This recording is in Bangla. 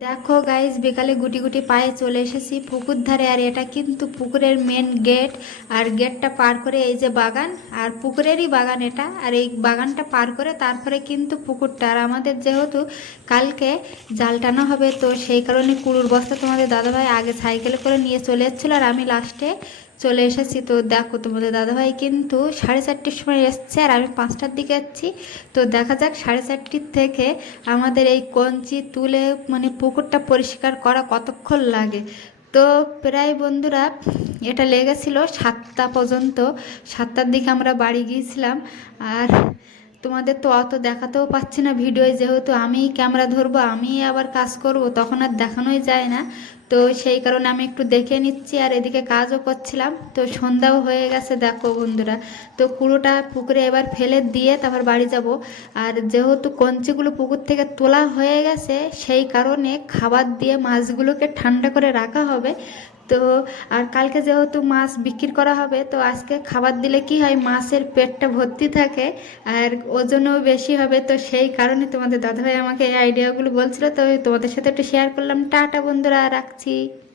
দেখো গাইস, বিকালে গুটি গুটি পায়ে চলে এসেছি পুকুর ধারে। আর এটা কিন্তু পুকুরের মেন গেট। আর গেটটা পার করে এই যে বাগান, আর পুকুরেরই বাগান এটা। আর এই বাগানটা পার করে তারপরে কিন্তু পুকুরটা। আর আমাদের যেহেতু কালকে জাল টানা হবে, তো সেই কারণে কুড়ুর বস্তা তোমাদের দাদাভাই আগে সাইকেলে করে নিয়ে চলে এসেছিলো, আর আমি লাস্টে চলে এসেছি। তো দেখো, তোমাদের দাদাভাই কিন্তু 4:30টার সময় এসছে, আর আমি 5টার দিকে যাচ্ছি। তো দেখা যাক 4:30 থেকে আমাদের এই কঞ্চি তুলে মানে পুকুরটা পরিষ্কার করা কতক্ষণ লাগে। তো প্রায় বন্ধুরা এটা লেগেছিল 7টা পর্যন্ত। 7টার দিকে আমরা বাড়ি গিয়েছিলাম। আর তোমাদের তো অত দেখাতেও পাচ্ছি না ভিডিওয়, যেহেতু আমিই ক্যামেরা ধরবো, আমিই আবার কাজ করব, তখন আর দেখানোই যায় না। তো সেই কারণে আমি একটু দেখে নিচ্ছি, আর এদিকে কাজও করছিলাম। তো সন্ধ্যাও হয়ে গেছে দেখো বন্ধুরা। তো কুড়োটা পুকুরে এবার ফেলে দিয়ে তারপর বাড়ি যাব। আর যেহেতু কঞ্চিগুলো পুকুর থেকে তোলা হয়ে গেছে, সেই কারণে খাবার দিয়ে মাছগুলোকে ঠান্ডা করে রাখা হবে। তো আর কালকে যেহেতু মাছ বিক্রি করা হবে, তো আজকে খাবার দিলে কি হয়, মাছের পেটটা ভর্তি থাকে আর ওজনও বেশি হবে। তো সেই কারণে তোমাদের দাদাভাই আমাকে এই আইডিয়াগুলো বলছিল, তো তোমাদের সাথে একটু শেয়ার করলাম। টাটা বন্ধুরা, রাখছি।